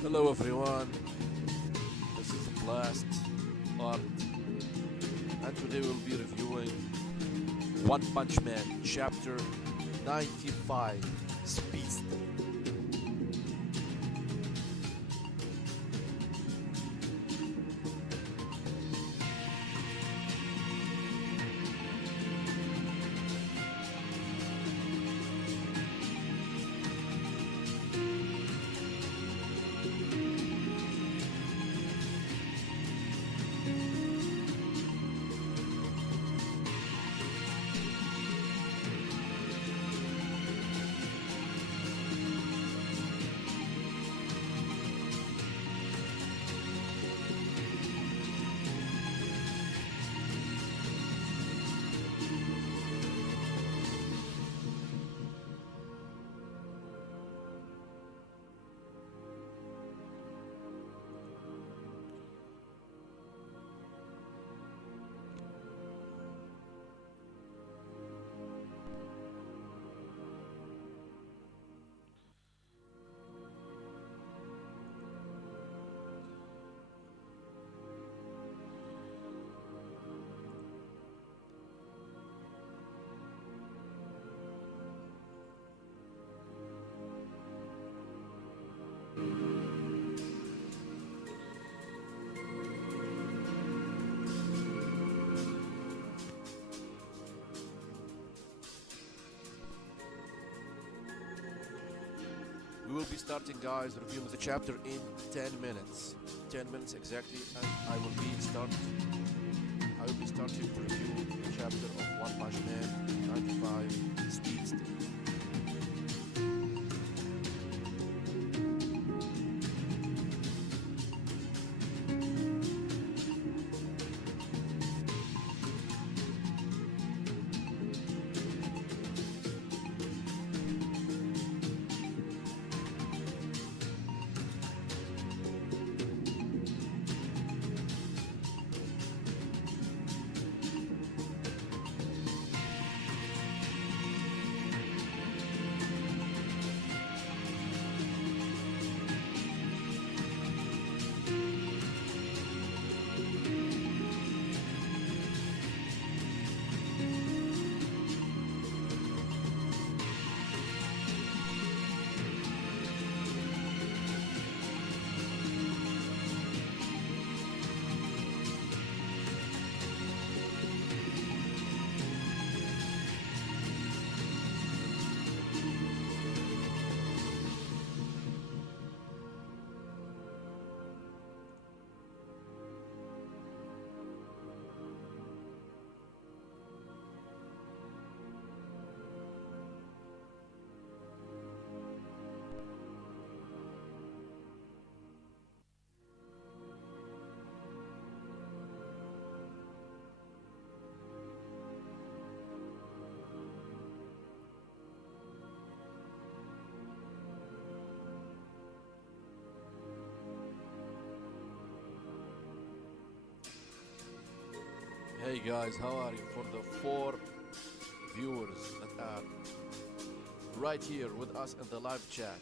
Hello everyone, this is Blast Art, and today we'll be reviewing One Punch Man Chapter 95 Speedster. We will be starting, guys, reviewing the chapter in 10 minutes. 10 minutes exactly, and I will be starting to review the chapter of One Punch Man 95 Speedster. Hey guys, how are you? For the 4 viewers that are right here with us in the live chat,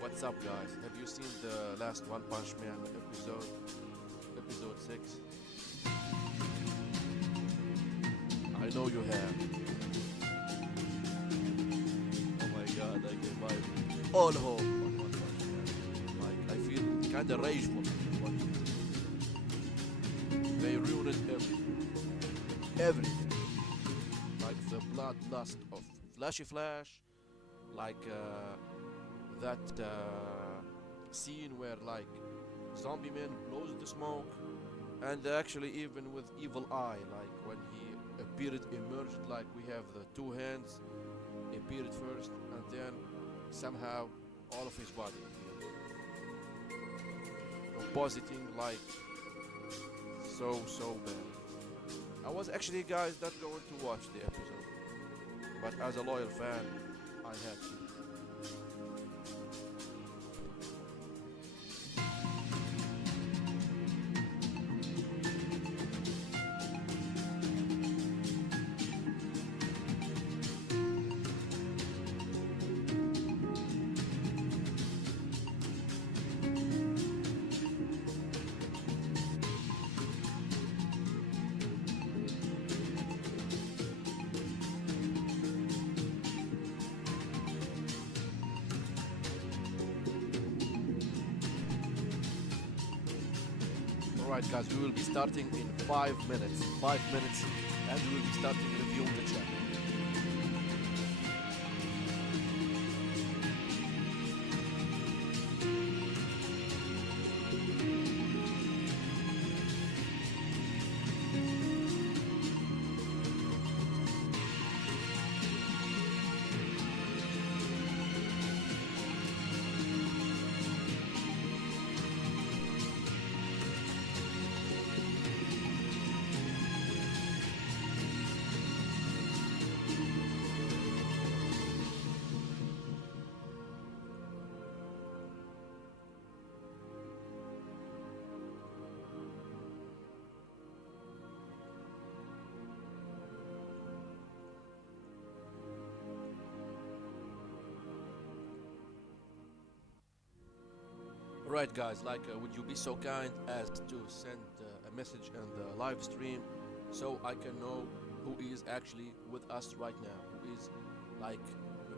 what's up, guys? Have you seen the last One Punch Man episode 6? I know you have. Oh my god, I gave my all hope on One Punch Man. Like, I feel kinda rageful watching it. They ruined everything. Like the bloodlust of Flashy Flash, like that scene where like Zombie Man blows the smoke, and actually even with Evil Eye, like when he emerged, like we have the 2 hands appeared first, and then somehow all of his body appeared, compositing like so bad. I was actually, guys, not going to watch the episode, but as a loyal fan, I had to. Alright guys, we will be starting in 5 minutes. 5 minutes, and we will be starting reviewing the channel. Right guys, would you be so kind as to send a message in the live stream so I can know who is actually with us right now, who is like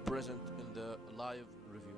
present in the live review.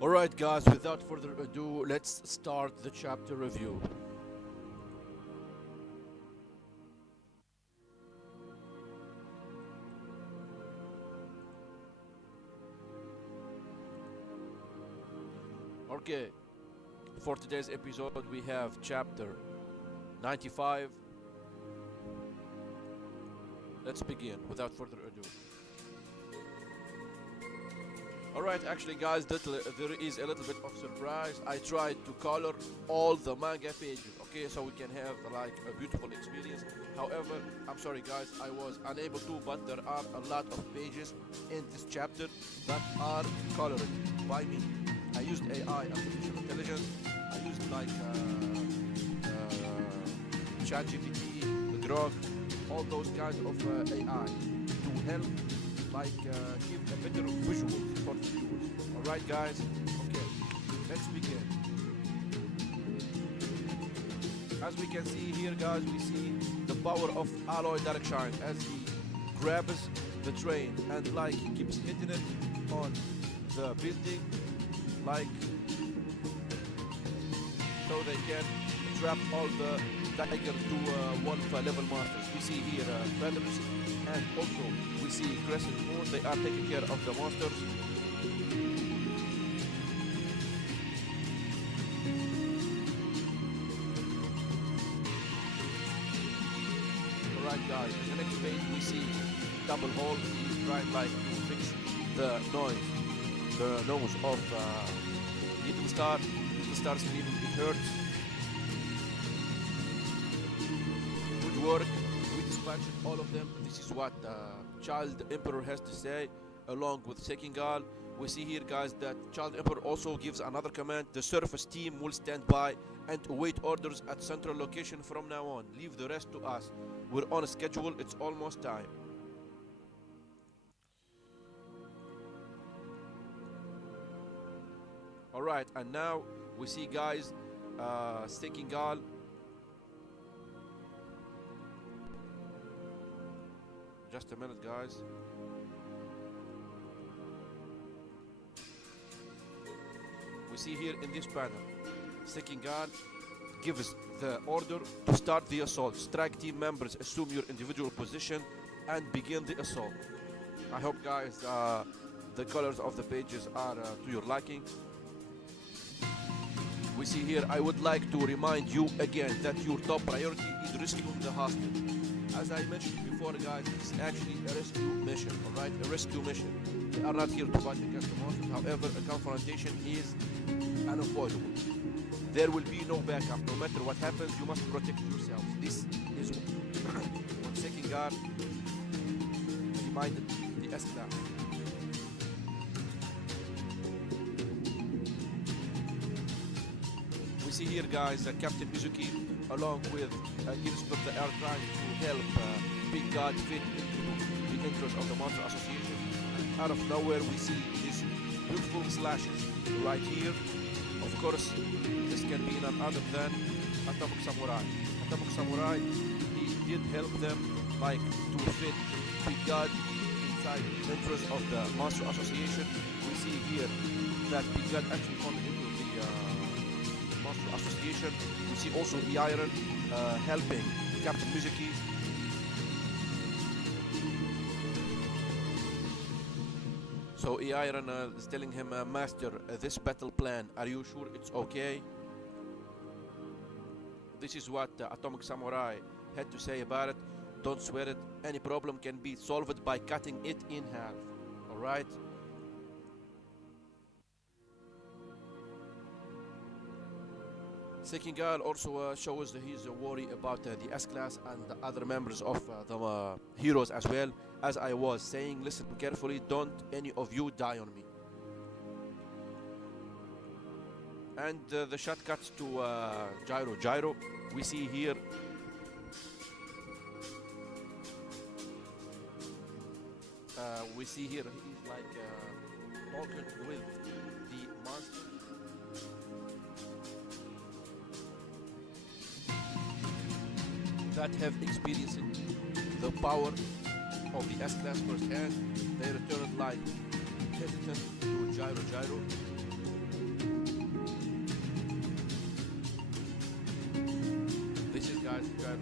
Alright guys, without further ado, let's start the chapter review. Okay, for today's episode we have chapter 95. Let's begin without further ado. Alright, actually guys, there is a little bit of surprise. I tried to color all the manga pages, okay, so we can have like a beautiful experience. However, I'm sorry guys, I was unable to, but there are a lot of pages in this chapter that are colored by me. I used AI, artificial intelligence. I used like ch.95, the Grok, all those kinds of AI to help give a better visual for the viewers. Alright guys, okay, let's begin. As we can see here guys, we see the power of Alloy Darkshine as he grabs the train and like he keeps hitting it on the building like so they can trap all the Tiger to Wolf level monsters. We see here Feathers, and also we see Crescent Moon. They are taking care of the monsters. Alright guys, in the next page we see Double Hole. He's trying like to fix the nose of Little Star. Little Star screaming, it hurts. Good work. We dispatched all of them. This is what Child Emperor has to say, along with Sekingal. We see here guys that Child Emperor also gives another command. The surface team will stand by and await orders at central location from now on. Leave the rest to us. We're on schedule. It's almost time. Alright, and now we see guys Sekingal. Just a minute guys. We see here in this panel Sekingal gives the order to start the assault. Strike team members assume your individual position and begin the assault. I hope guys the colors of the pages are to your liking. We see here, I would like to remind you again that your top priority is rescuing the hostage. As I mentioned before guys, it's actually a rescue mission, alright? A rescue mission. They are not here to fight against the monsters, however, a confrontation is unavoidable. There will be no backup. No matter what happens, you must protect yourselves. This is what Sekingal reminded the S-Class. We see here guys Captain Mizuki along with Gilsberg, they are trying to help Big God fit into the entrance of the Monster Association. And out of nowhere we see these beautiful slashes right here. Of course, this can be none other than Atomic Samurai. Atomic Samurai, he did help them like to fit Big God inside the entrance of the Monster Association. We see here that Big God actually founded into the Monster Association. We see also E-Iron helping Captain Mizuki. So E-Iron is telling him, Master, this battle plan, are you sure it's okay? This is what Atomic Samurai had to say about it. Don't sweat it. Any problem can be solved by cutting it in half. Alright? Sekingal also shows his worry about the S-Class and the other members of the heroes as well. As I was saying, listen carefully, don't any of you die on me. And the shot cuts to Gyro. Gyro, we see here he's like talking with the monster. That have experienced the power of the S-Class firsthand. They returned like hesitant to Gyro.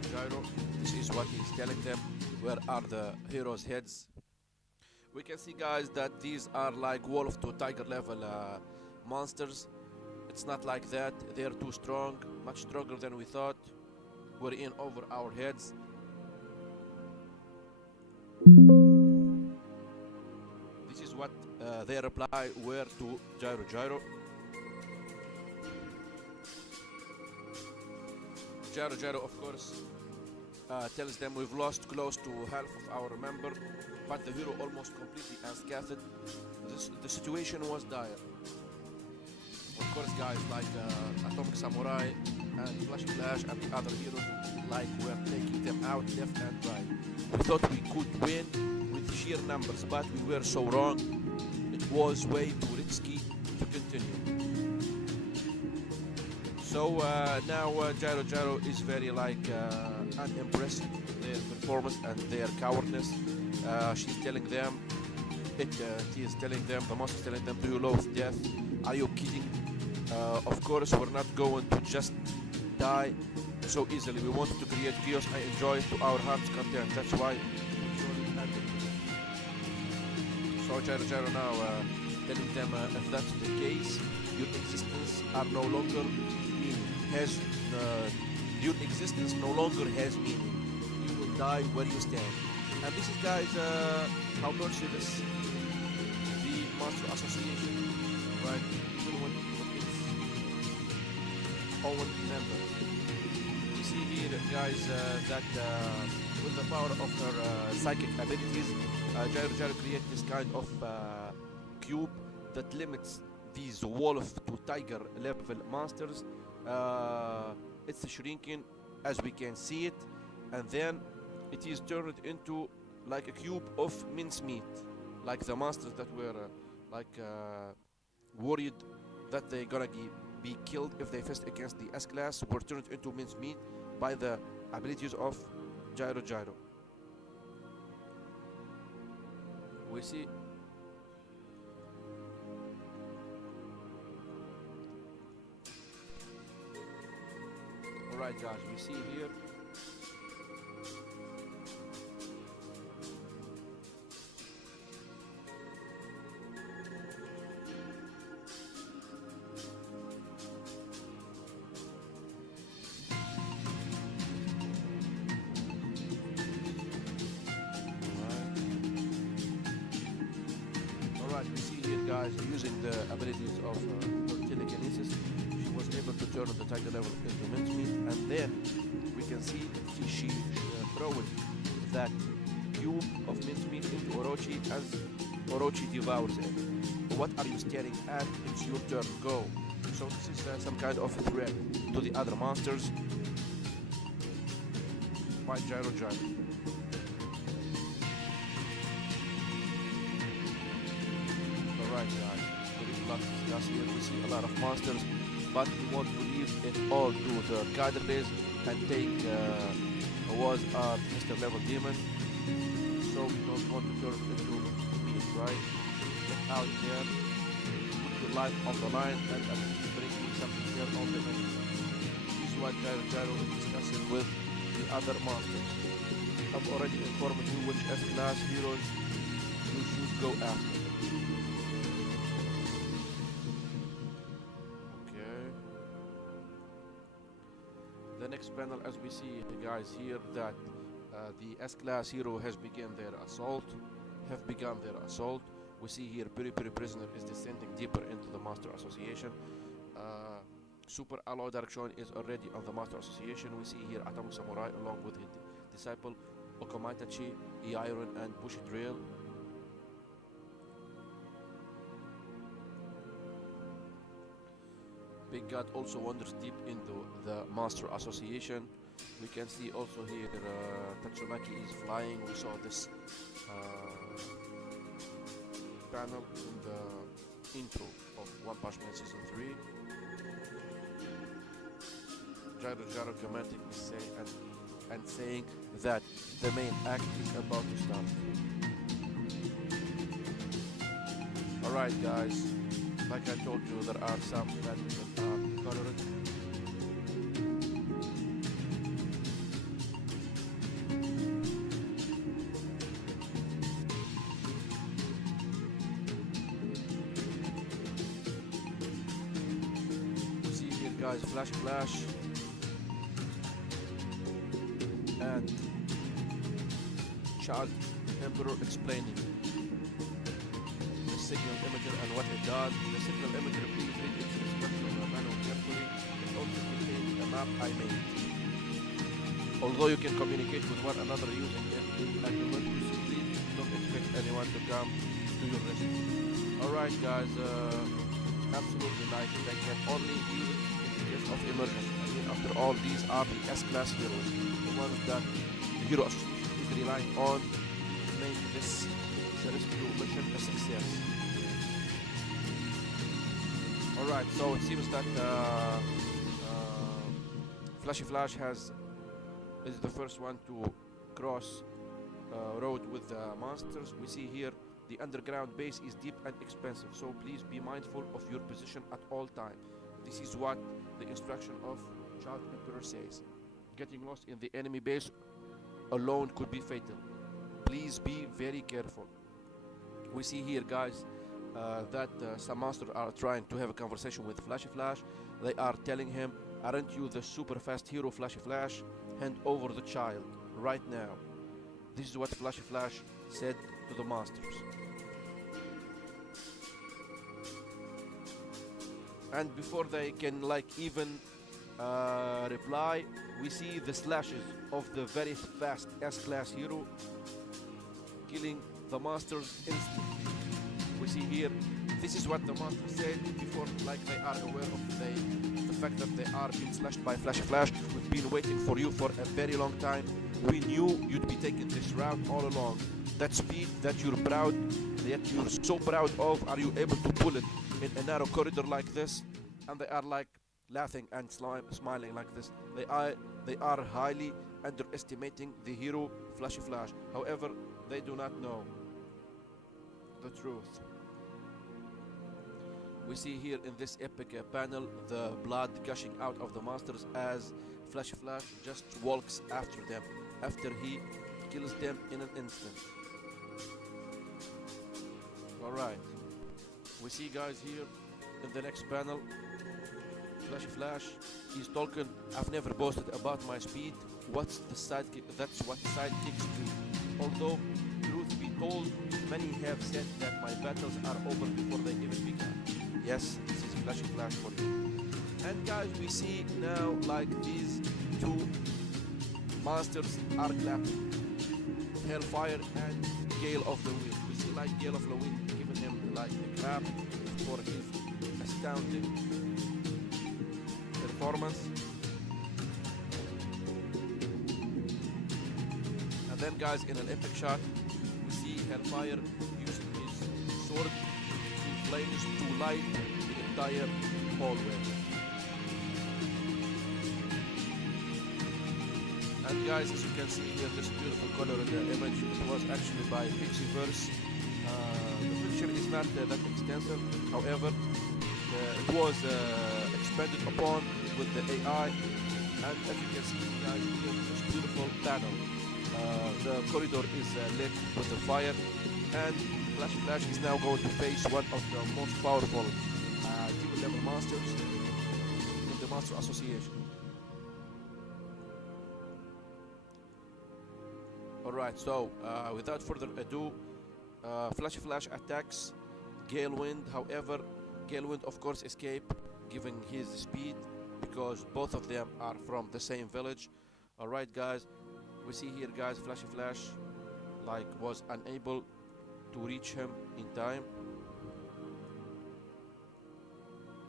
Gyro. This is what he's telling them. Where are the heroes' heads? We can see, guys, that these are like wolf to tiger level monsters. It's not like that. They're too strong, much stronger than we thought. We're in over our heads. This is what their reply were to Gyro. Gyro, of course, tells them we've lost close to half of our member, but the hero almost completely unscathed. The situation was dire. Of course, guys like Atomic Samurai and Flash and the other heroes like were taking them out left and right. We thought we could win with sheer numbers, but we were so wrong. It was way too risky to continue. So now Gyro is very like unimpressed with their performance and their cowardness. She's telling them, he is telling them, the monster is telling them, do you loathe death? Are you kidding? Of course, we're not going to just die so easily. We wanted to create chaos and enjoy to our heart's content. That's why we ended. So Gyro now telling them if that's the case, your existence are no longer meaning. Your existence no longer has meaning. You will die where you stand. And this is, guys, how merciless the Monster Association, right? Even when it's own members. You see here, guys, that with the power of her psychic abilities, Gyro creates this kind of cube that limits these wolf to tiger level monsters. It's shrinking as we can see it, and then it is turned into like a cube of mincemeat, like the monsters that were worried that they're gonna be killed if they faced against the S-Class were turned into mincemeat by the abilities of Gyro. We see alright, guys, we see here guys, using the abilities of her telekinesis, she was able to turn the tiger level into mincemeat, and then we can see she throws that cube of mincemeat into Orochi as Orochi devours it. What are you staring at? It's your turn, go. So this is some kind of threat to the other monsters by Gyro. Alright, guys, there is a lot to discuss here. We see a lot of monsters, but we want to leave it all to the Guider base and take was Mr. Level Demon. So we don't want to turn into meat, right? Get out there, put your life on the line, and bring me something here on the menu. This is what Gyro is discussing with the other monsters. I've already informed you which S-Class heroes you should go after. The next panel, as we see, guys, here that the S-Class hero has begun their assault. We see here Piri Prisoner is descending deeper into the Master Association. Super Alloy Direction is already on the Master Association. We see here Atomic Samurai along with his disciple Okomaitachi, E-Iron, and Bushitrail. Big God also wanders deep into the Master Association. We can see also here Tatsumaki is flying. We saw this panel in the intro of One Punch Man Season 3. Gyro commenting is saying that the main act is about to start. Alright, guys, like I told you, there are some that are colored. guys, flash and Child Emperor explaining the signal emitter and what it does. The signal emitter, please read its instruction manual carefully. It also contains a map I made. Although you can communicate with one another using it and emergency, please don't expect anyone to come to your rescue. Alright guys, absolutely, like they can only use it in the case of emergency. I mean, after all, these are the S-class heroes, the ones that the Hero Association is relying on to make this rescue mission a success. Alright, so it seems that Flashy Flash is the first one to cross road with the monsters. We see here the underground base is deep and expensive, so please be mindful of your position at all time. This is what the instruction of Child Emperor says. Getting lost in the enemy base alone could be fatal. Please be very careful. We see here, guys, that some monsters are trying to have a conversation with Flashy Flash. They are telling him, aren't you the super fast hero Flashy Flash? Hand over the child right now. This is what Flashy Flash said to the monsters. And before they can even reply, we see the slashes of the very fast S-class hero killing the monsters instantly. We see here, this is what the monster said before, like they are aware of the fact that they are being slashed by Flashy Flash. We've been waiting for you for a very long time. We knew you'd be taking this route all along. That speed that you're so proud of, are you able to pull it in a narrow corridor like this? And they are like laughing and smiling like this. They are highly underestimating the hero Flashy Flash. However, they do not know the truth. We see here in this epic panel the blood gushing out of the monsters as Flashy Flash just walks after them after he kills them in an instant. Alright, we see, guys, here in the next panel Flashy Flash, he's talking, I've never boasted about my speed. What's the sidekick? That's what sidekicks do. Although, truth be told, many have said that my battles are over before they even began. Yes, this is Flashy Flash for you. And guys, we see now like these two monsters are clapping. Hellfire and Gale of the Wind. We see like Gale of the Wind giving him like a clap for his astounding performance. And then, guys, in an epic shot, we see Hellfire using his sword to flames to light the entire hallway. And guys, as you can see here, this beautiful color in the image, it was actually by Pixieverse. The picture is not that extensive, however, it was expanded upon with the AI, and as you can see, guys, here this beautiful panel. The corridor is lit with the fire, and Flashy Flash is now going to face one of the most powerful demon level monsters in the Monster Association. Alright, so without further ado, Flashy Flash attacks Gale Wind. However, Gale Wind of course escaped, given his speed, because both of them are from the same village. Alright, guys, we see here, guys, Flashy Flash was unable to reach him in time.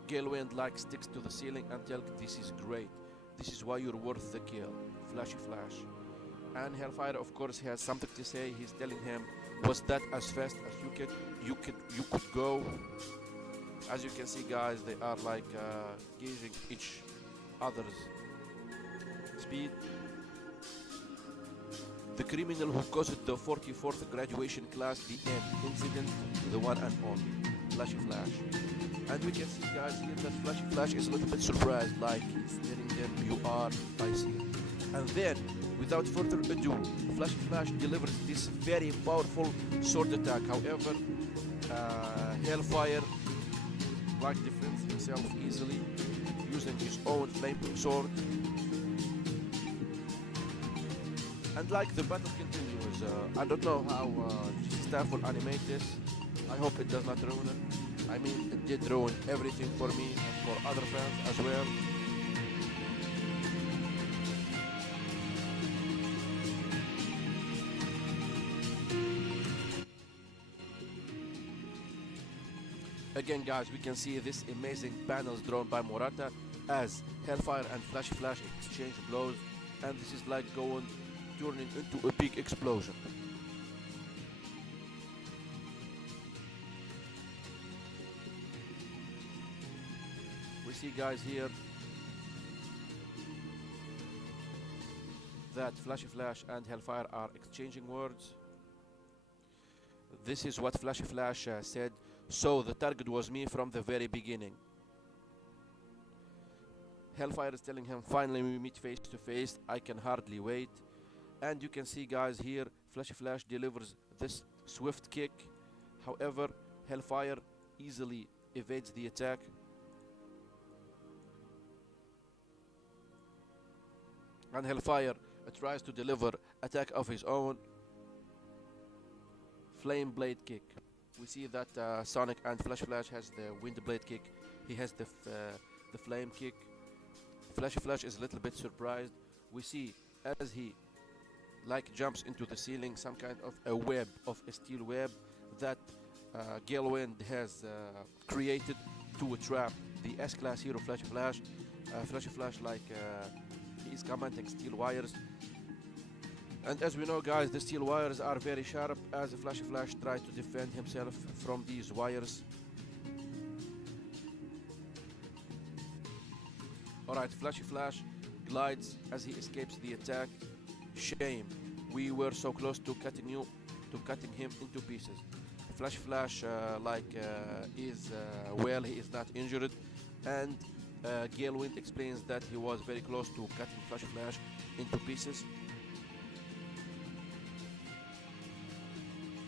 Gale Wind sticks to the ceiling and tells, this is great, this is why you're worth the kill, Flashy Flash. And Hellfire of course has something to say. He's telling him, was that as fast as you could go? As you can see, guys, they are gauging each other's speed. The criminal who caused the 44th graduation class the end incident, the one and only Flashy Flash. And we can see, guys, here that Flashy Flash is a little bit surprised, he's telling them, you are icy. And then, without further ado, Flashy Flash delivers this very powerful sword attack. However, Hellfire defends himself easily using his own flame sword. And like the battle continues, I don't know how staff will animate this. I hope it does not ruin it. I mean, it did ruin everything for me and for other fans as well. Again, guys, we can see this amazing panels drawn by Murata as Hellfire and Flashy Flash exchange blows, and this is like turning into a big explosion. We see, guys, here that Flashy Flash and Hellfire are exchanging words. This is what Flashy Flash said. So the target was me from the very beginning. Hellfire is telling him, finally we meet face to face, I can hardly wait. And you can see, guys, here Flashy Flash delivers this swift kick. However, Hellfire easily evades the attack. And Hellfire tries to deliver attack of his own. Flame Blade kick. We see that Sonic and Flashy Flash has the Wind Blade kick. He has the Flame kick. Flashy Flash is a little bit surprised. We see as he jumps into the ceiling some kind of a web, of a steel web that Galewind has created to trap the S-Class hero Flashy Flash. Flashy Flash he is commenting steel wires. And as we know, guys, the steel wires are very sharp as Flashy Flash tries to defend himself from these wires. Alright, Flashy Flash glides as he escapes the attack. Shame, we were so close to cutting him into pieces. Flashy Flash is well, he is not injured, and Galewind explains that he was very close to cutting Flashy Flash into pieces.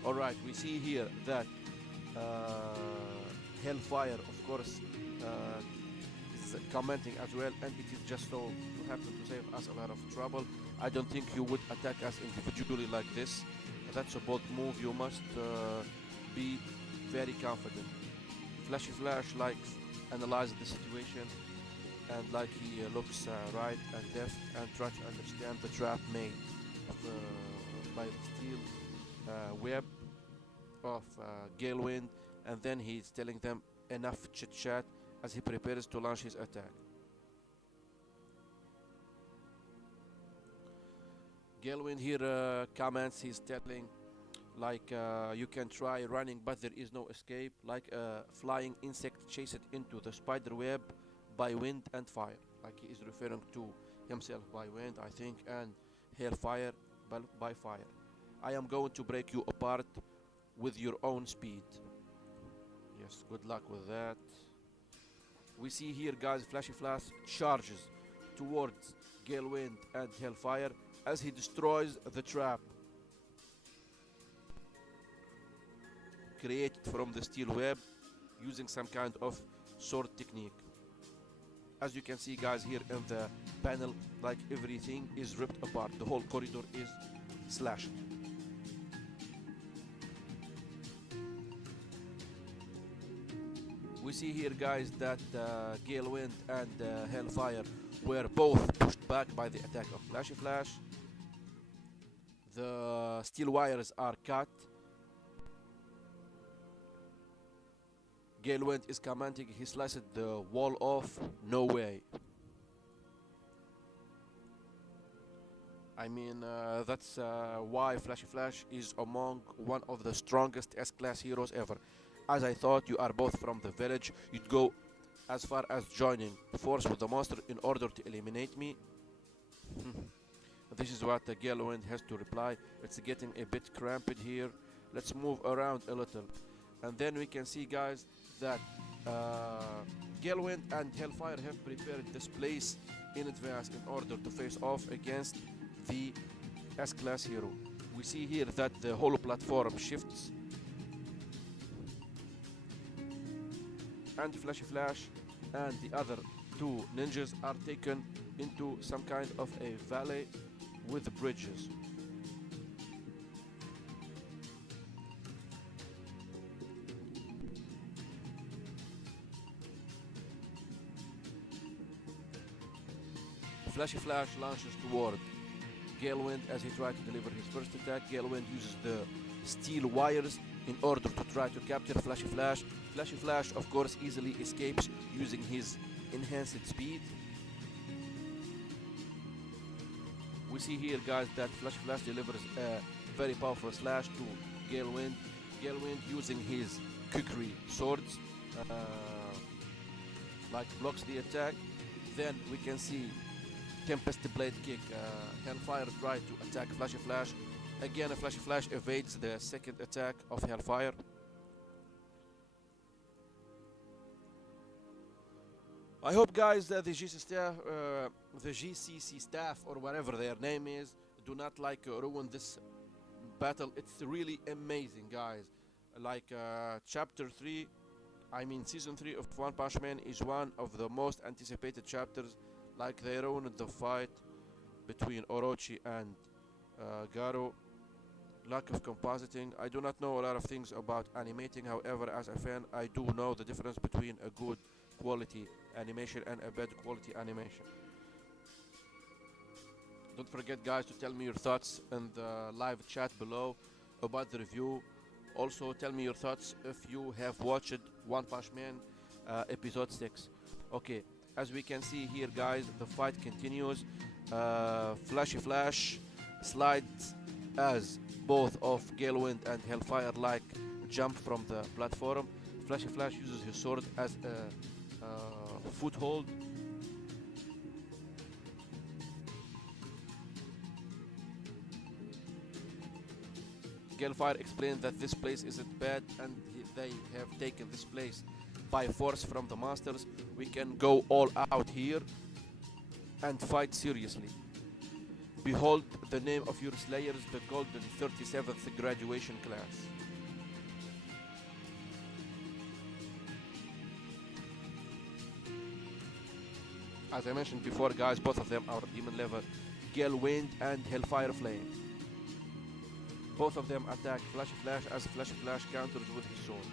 Alright, we see here that Hellfire, of course, is commenting as well, and it is just so to happen to save us a lot of trouble. I don't think you would attack us individually like this. That's a bold move. You must be very confident. Flashy Flash analyzes the situation, and he looks right and left and tries to understand the trap made by the steel web of Galewind, and then he's telling them enough chit chat as he prepares to launch his attack. Galewind here comments, he's telling you can try running but there is no escape, like a flying insect chased into the spider web by wind and fire. He is referring to himself by wind, I think, and Hellfire by fire. I am going to break you apart with your own speed. Yes, good luck with that. We see here, guys, Flashy Flash charges towards Galewind and Hellfire as he destroys the trap created from the steel web using some kind of sword technique. As you can see, guys, here in the panel, everything is ripped apart. The whole corridor is slashed. We see here, guys, that Galewind and Hellfire were both pushed back by the attack of Flashy Flash. The steel wires are cut. Galewind is commenting, he sliced the wall off. No way. I mean, that's why Flashy Flash is among one of the strongest S-Class heroes ever. As I thought, you are both from the village. You'd go as far as joining force with the monster in order to eliminate me. This is what Galewind has to reply. It's getting a bit cramped here. Let's move around a little. And then we can see, guys, that Galewind and Hellfire have prepared this place in advance in order to face off against the S-Class hero. We see here that the whole platform shifts, and Flashy Flash and the other two ninjas are taken into some kind of a valley with bridges. Flashy Flash launches toward Galewind as he tries to deliver his first attack. Galewind uses the steel wires in order to try to capture Flashy Flash. Flashy Flash, of course, easily escapes using his enhanced speed. We see here, guys, that Flashy Flash delivers a very powerful slash to Galewind. Galewind using his kukri swords, like blocks the attack. Then we can see Tempest Blade Kick. Hellfire try to attack Flashy Flash. Again, Flashy Flash evades the second attack of Hellfire. I hope, guys, that the GCC staff, or whatever their name is, do not ruin this battle. It's really amazing, guys. Chapter 3, Season 3 of One Punch Man is one of the most anticipated chapters. They ruined the fight between Orochi and Garo. Lack of compositing. I do not know a lot of things about animating. However, as a fan, I do know the difference between a good quality animation and a bad quality animation. Don't forget, guys, to tell me your thoughts in the live chat below about the review. Also, tell me your thoughts if you have watched One Punch Man episode 6. Okay, as we can see here, guys, the fight continues. Flashy Flash slides as both of Galewind and Hellfire jump from the platform. Flashy Flash uses his sword as a foothold. Hellfire explained that this place isn't bad and they have taken this place by force from the masters. We can go all out here and fight seriously. Behold the name of your slayers, the golden 37th graduation class. As I mentioned before, guys, both of them are demon level. Galewind and Hellfire Flame. Both of them attack Flashy Flash as Flashy Flash counters with his sword.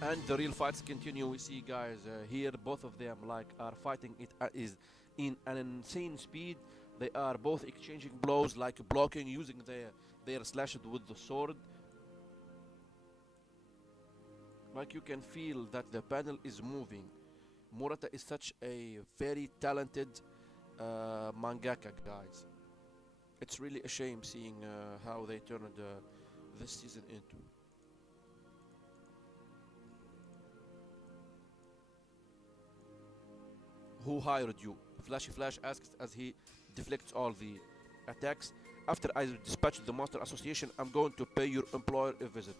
And the real fights continue. We see, guys, here both of them are fighting. It is in an insane speed. They are both exchanging blows, blocking, using their slashes with the sword. You can feel that the panel is moving. Murata is such a very talented mangaka, guys. It's really a shame seeing how they turned this season into. Who hired you? Flashy Flash asks as he deflects all the attacks. After I dispatch the Master Association, I'm going to pay your employer a visit.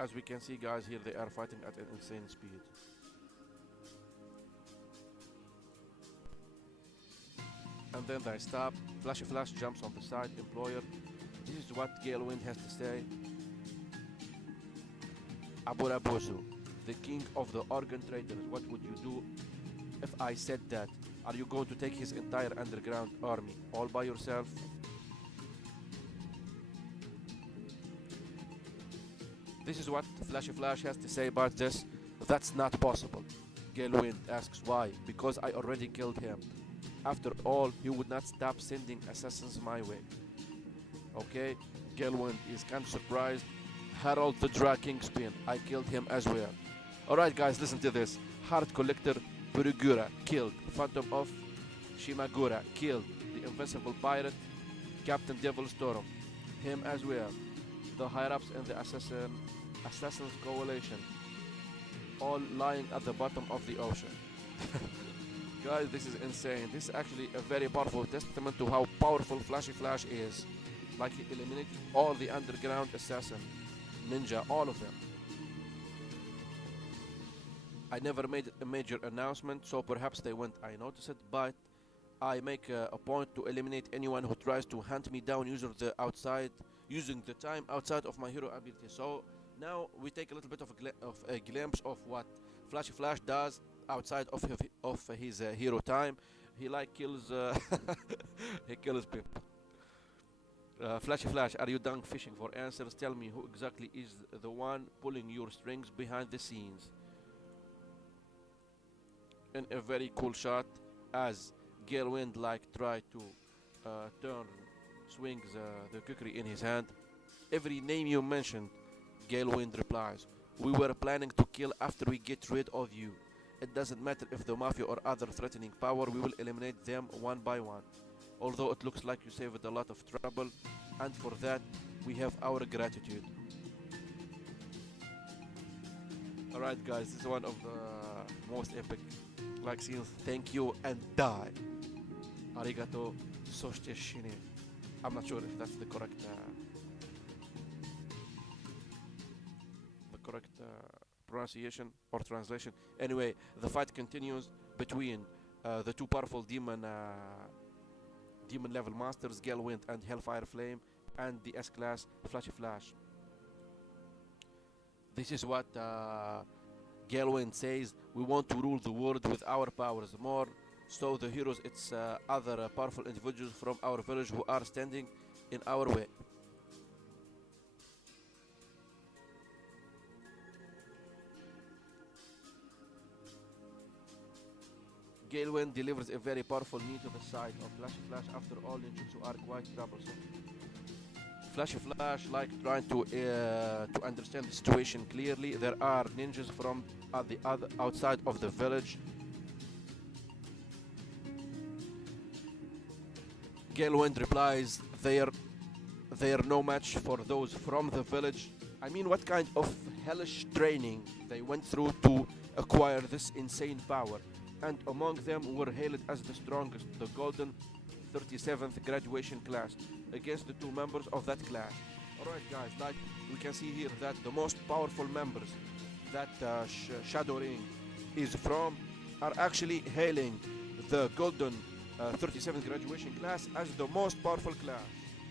As we can see, guys, here they are fighting at an insane speed. And then they stop. Flashy Flash jumps on the side. Employer. This is what Galewind has to say. Aburabozu, the king of the organ traders. What would you do if I said that? Are you going to take his entire underground army all by yourself? This is what Flashy Flash has to say about this. That's not possible. Galewind asks why. Because I already killed him. After all, he would not stop sending assassins my way. Okay, Galewind is kind of surprised. Harold the Dra Kingspin, I killed him as well. Alright, guys, listen to this. Heart Collector Burugura killed. Phantom of Shimagura killed. The Invincible Pirate Captain Devil Storm, him as well. The higher-ups in the Assassin's Coalition, all lying at the bottom of the ocean. Guys, this is insane. This is actually a very powerful testament to how powerful Flashy Flash is. He eliminated all the underground assassin, ninja, all of them. I never made a major announcement, so perhaps they went I noticed it, but I make a point to eliminate anyone who tries to hunt me down using the time outside of my hero ability. So now we take a little bit of a glimpse of what Flashy Flash does outside of his hero time. He like kills he kills people. Flashy Flash, are you done fishing for answers? Tell me who exactly is the one pulling your strings behind the scenes. In a very cool shot, as Galewind like tried to swings the kukri in his hand. Every name you mentioned, Galewind replies, we were planning to kill after we get rid of you. It doesn't matter if the Mafia or other threatening power, we will eliminate them one by one. Although it looks like you saved a lot of trouble, and for that, we have our gratitude. Alright guys, this is one of the most epic like scenes. Thank you and die. Arigato soshite shine. I'm not sure if that's the correct pronunciation or translation. Anyway, the fight continues between the two powerful demon level monsters, Galewind and Hellfire Flame, and the S-Class Flashy Flash. This is what Galewind says, we want to rule the world with our powers, more so the heroes it's other powerful individuals from our village who are standing in our way. Galewind delivers a very powerful knee to the side of Flashy Flash. After all, ninjutsu are quite troublesome. Flashy Flash like trying to understand the situation clearly. There are ninjas from the other outside of the village. Galewind replies, they're no match for those from the village. I mean, what kind of hellish training they went through to acquire this insane power? And among them were hailed as the strongest, the golden 37th graduation class, against the two members of that class. Alright guys, like we can see here that the most powerful members that Shadow Ring is from are actually hailing the golden 37th graduation class as the most powerful class.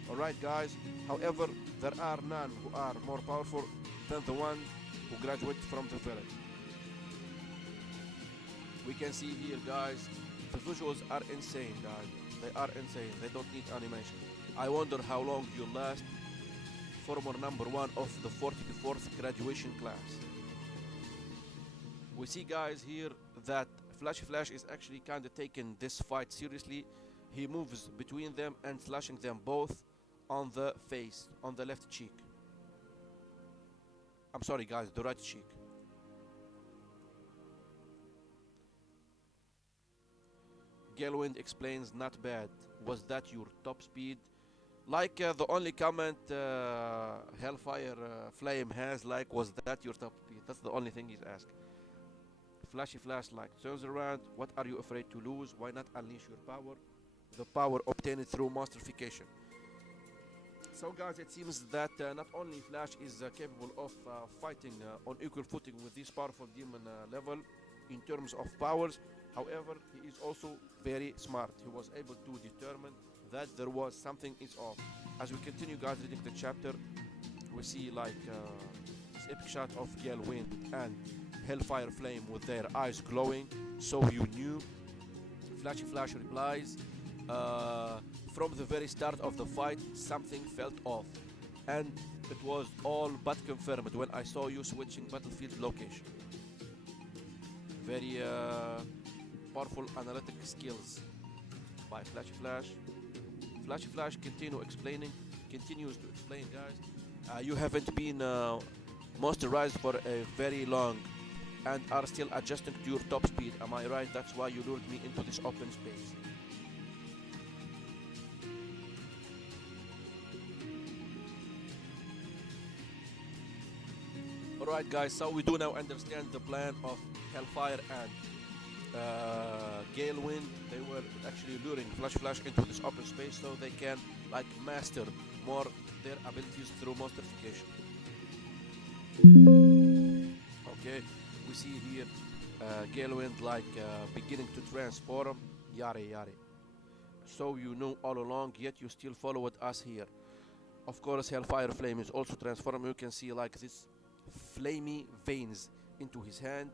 Alright guys, however, there are none who are more powerful than the one who graduated from the village. We can see here guys, the visuals are insane guys. They are insane, they don't need animation. I wonder how long you'll last, former number one of the 44th graduation class. We see guys here that Flashy Flash is actually kinda taking this fight seriously. He moves between them and slashing them both on the face, on the left cheek. I'm sorry guys, the right cheek. Galewind explains, not bad. Was that your top speed? Like the only comment Hellfire Flame has, like, was that your top speed? That's the only thing he's asked. Flashy Flash like turns around. What are you afraid to lose? Why not unleash your power? The power obtained through monstrification. So guys, it seems that not only Flash is capable of fighting on equal footing with this powerful demon level in terms of powers, however, he is also very smart. He was able to determine that there was something is off. As we continue guys reading the chapter, we see like this epic shot of Galewind and Hellfire Flame with their eyes glowing. So you knew. Flashy Flash replies, from the very start of the fight, something felt off. And it was all but confirmed when I saw you switching battlefield location. Very powerful analytic skills by Flashy Flash. Flashy Flash continues to explain guys. You haven't been moisturized for a very long and are still adjusting to your top speed. Am I right? That's why you lured me into this open space. Alright guys, so we do now understand the plan of Hellfire and Galewind. They were actually luring Flashy Flash into this open space so they can like master more their abilities through monstrification. Okay, we see here Gale Wind like beginning to transform him, yada yada. So you knew all along, yet you still followed us here. Of course, Hellfire Flame is also transformed. You can see like this flamey veins into his hand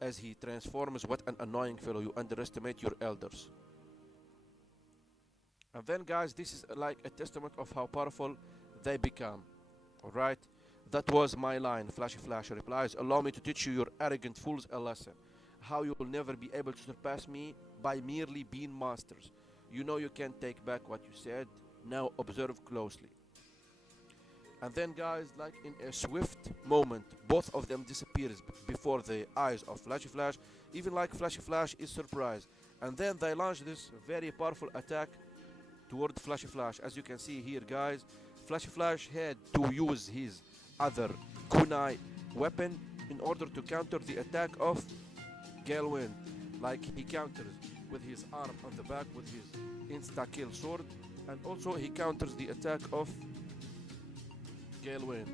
as he transforms. What an annoying fellow. You underestimate your elders. And then guys, this is like a testament of how powerful they become. Alright? That was my line. Flashy Flash replies, allow me to teach you, your arrogant fools, a lesson. How you will never be able to surpass me by merely being masters. You know you can't take back what you said. Now observe closely. And then guys, like in a swift moment, both of them disappears before the eyes of Flashy Flash. Even like Flashy Flash is surprised. And then they launch this very powerful attack toward Flashy Flash. As you can see here guys, Flashy Flash had to use his other kunai weapon in order to counter the attack of Gale Wind. Like he counters with his arm on the back with his insta-kill sword, and also he counters the attack of Gale Wind.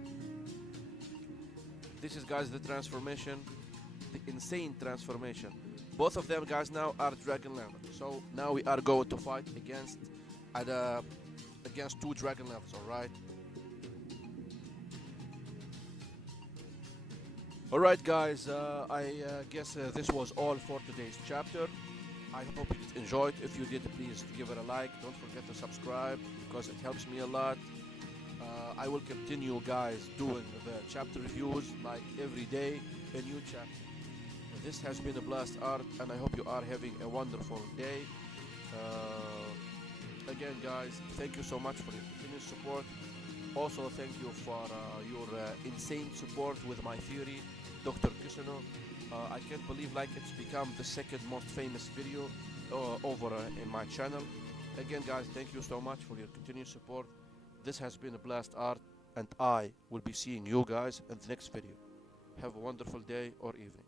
This is guys the transformation, the insane transformation. Both of them guys now are dragon level. So now we are going to fight against two dragon levels, alright? Alright guys, I guess this was all for today's chapter. I hope you did enjoy it. If you did, please give it a like. Don't forget to subscribe because it helps me a lot. I will continue guys doing the chapter reviews like every day, a new chapter. This has been a blast art, and I hope you are having a wonderful day. Again guys, thank you so much for your continuous support. Also thank you for your insane support with my theory, Dr. Kisano. I can't believe like it's become the second most famous video over in my channel. Again guys, thank you so much for your continuous support. This has been a blast art, and I will be seeing you guys in the next video. Have a wonderful day or evening.